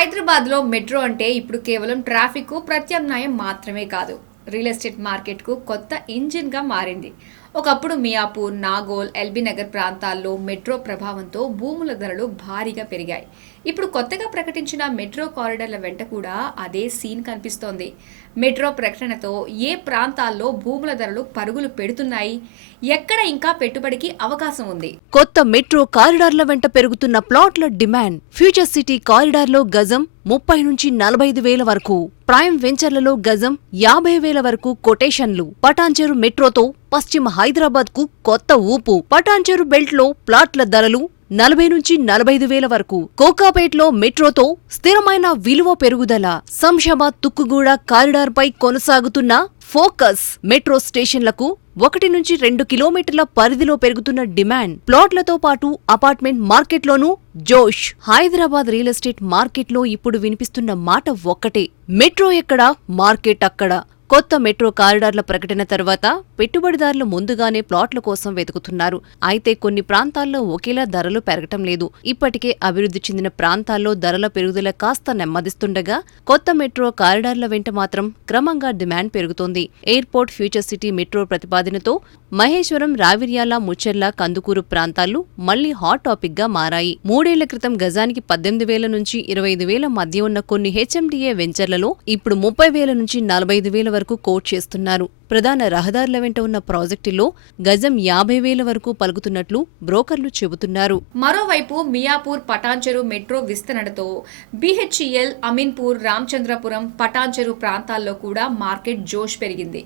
హైదరాబాద్‌లో మెట్రో అంటే ఇప్పుడు కేవలం ట్రాఫిక్‌కు ప్రత్యామ్నాయం మాత్రమే కాదు. రియల్ ఎస్టేట్ మార్కెట్‌కు కొత్త ఇంజిన్‌గా మారింది. ఒకప్పుడు మియాపూర్, నాగోల్, ఎల్బీ నగర్ ప్రాంతాల్లో మెట్రో ప్రభావంతో భూముల ధరలు భారీగా పెరిగాయి. ఇప్పుడు కొత్తగా ప్రకటించిన మెట్రో కారిడార్ల వెంట కూడా అదే సీన్ కనిపిస్తోంది. మెట్రో ప్రకటనతో ఏ ప్రాంతాల్లో భూముల ధరలు పరుగులు పెడుతున్నాయి? ఎక్కడ ఇంకా పెట్టుబడికి అవకాశం ఉంది? కొత్త మెట్రో కారిడార్ల వెంట పెరుగుతున్న ప్లాట్ల డిమాండ్. ఫ్యూచర్ సిటీ కారిడార్లో గజం 30 నుంచి 45 వేల వరకు, ప్రైమ్ వెంచర్లలో గజం 50 వేల వరకు కొటేషన్లు. పటాన్చెరు మెట్రోతో పశ్చిమ హైదరాబాద్ కు కొత్త ఊపు. పటాన్చెరు బెల్ట్ లో ప్లాట్ల ధరలు 40 నుంచి 45 వేల వరకు. కోకాపేట్లో మెట్రోతో స్థిరమైన విలువ పెరుగుదల. శంషాబాద్ తుక్కుగూడ కారిడార్ పై కొనసాగుతున్న ఫోకస్. మెట్రో స్టేషన్లకు 1 నుంచి 2 కిలోమీటర్ల పరిధిలో పెరుగుతున్న డిమాండ్. ప్లాట్లతో పాటు అపార్ట్మెంట్ మార్కెట్లోనూ జోష్. హైదరాబాద్ రియల్ ఎస్టేట్ మార్కెట్లో ఇప్పుడు వినిపిస్తున్న మాట ఒక్కటే, మెట్రో ఎక్కడా, మార్కెట్ అక్కడ. కొత్త మెట్రో కారిడార్ల ప్రకటన తర్వాత పెట్టుబడిదారులు ముందుగానే ప్లాట్ల కోసం వెతుకుతున్నారు. అయితే కొన్ని ప్రాంతాల్లో ఒకేలా ధరలు పెరగటం లేదు. ఇప్పటికే అభివృద్ధి చెందిన ప్రాంతాల్లో ధరల పెరుగుదల కాస్త నెమ్మదిస్తుండగా, కొత్త మెట్రో కారిడార్ల వెంట మాత్రం క్రమంగా డిమాండ్ పెరుగుతోంది. ఎయిర్పోర్ట్ ఫ్యూచర్ సిటీ మెట్రో ప్రతిపాదనతో మహేశ్వరం, రావిర్యాల, ముచ్చెర్ల, కందుకూరు ప్రాంతాలు మళ్లీ హాట్ టాపిక్ గా మారాయి. 3 ఏళ్ల క్రితం గజానికి 18,000 నుంచి 25,000 మధ్య ఉన్న కొన్ని హెచ్ఎండిఏ వెంచర్లలో ఇప్పుడు 30,000 నుంచి 45,000 వరకు కోట్ చేస్తున్నారు. ప్రధాన రహదారుల వెంట ఉన్న ప్రాజెక్టుల్లో గజం 50,000 వరకు పలుకుతున్నట్లు బ్రోకర్లు చెబుతున్నారు. మరోవైపు మియాపూర్, పటాన్చెరు మెట్రో విస్తరణతో బీహెచ్ఈఎల్, అమీన్పూర్, రామచంద్రపురం, పటాన్చెరు ప్రాంతాల్లో కూడా మార్కెట్ జోష్ పెరిగింది.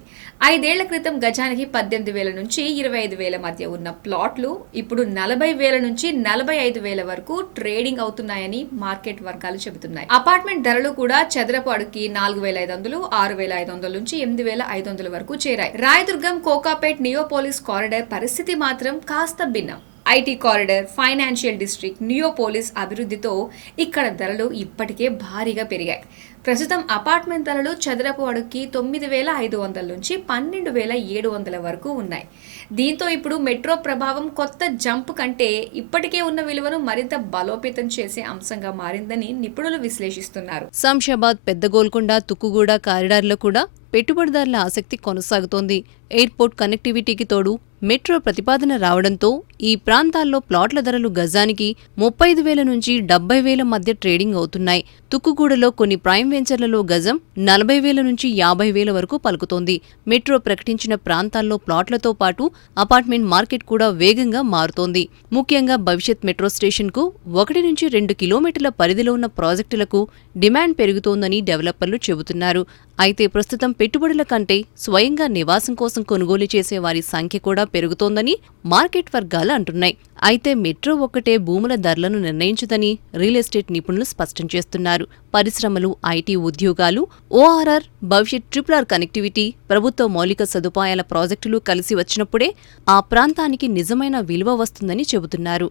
5 ఏళ్ల క్రితం గజానికి 18,000 నుంచి 25,000 మధ్య ఉన్న ప్లాట్లు ఇప్పుడు 40,000 నుంచి 45,000 వరకు ట్రేడింగ్ అవుతున్నాయని మార్కెట్ వర్గాలు చెబుతున్నాయి. అపార్ట్మెంట్ ధరలు కూడా చదరపు అడుగుకి 4,500, 6,500 నుంచి 8,500 వరకు చేరాయి. రాయదుర్గం, కోకాపేట్, నియోపోలిస్ కారిడార్ పరిస్థితి మాత్రం కాస్త భిన్నం. IT corridor, financial district, Neopolis అభివృద్ధితో ఇక్కడ ధరలు ఇప్పటికే భారీగా పెరిగాయి. ప్రస్తుతం అపార్ట్మెంట్ ధరలు చదరపు అడుగుకి 9,500 నుంచి 12,700 వరకు ఉన్నాయి. దీంతో ఇప్పుడు మెట్రో ప్రభావం కొత్త జంప్ కంటే ఇప్పటికే ఉన్న విలువను మరింత బలోపేతం చేసే అంశంగా మారిందని నిపుణులు విశ్లేషిస్తున్నారు. శంషాబాద్, పెద్ద గోల్కొండ, తుక్కుగూడ కారిడార్లో కూడా పెట్టుబడిదారుల ఆసక్తి కొనసాగుతోంది. ఎయిర్పోర్ట్ కనెక్టివిటీకి తోడు మెట్రో ప్రతిపాదన రావడంతో ఈ ప్రాంతాల్లో ప్లాట్ల ధరలు గజానికి 35,000 నుంచి 70,000 మధ్య ట్రేడింగ్ అవుతున్నాయి. తుక్కుగూడలో కొన్ని ప్రైమ్ వెంచర్లలో గజం 40,000 నుంచి 50,000 వరకు పలుకుతోంది. మెట్రో ప్రకటించిన ప్రాంతాల్లో ప్లాట్లతో పాటు అపార్ట్మెంట్ మార్కెట్ కూడా వేగంగా మారుతోంది. ముఖ్యంగా భవిష్యత్ మెట్రో స్టేషన్కు 1 నుంచి 2 కిలోమీటర్ల పరిధిలో ఉన్న ప్రాజెక్టులకు డిమాండ్ పెరుగుతోందని డెవలపర్లు చెబుతున్నారు. అయితే ప్రస్తుతం పెట్టుబడుల కంటే స్వయంగా నివాసం కోసం కొనుగోలు చేసే వారి సంఖ్య కూడా పెరుగుతోందని మార్కెట్ వర్గాలు అంటున్నాయి. అయితే మెట్రో ఒక్కటే భూముల ధరలను నిర్ణయించదని రియల్ ఎస్టేట్ నిపుణులు స్పష్టం చేస్తున్నారు. పరిశ్రమలు, ఐటీ ఉద్యోగాలు, ఓఆర్ఆర్, భవిష్యత్ RRR కనెక్టివిటీ, ప్రభుత్వ మౌలిక సదుపాయాల ప్రాజెక్టులు కలిసి వచ్చినప్పుడే ఆ ప్రాంతానికి నిజమైన విలువ వస్తుందని చెబుతున్నారు.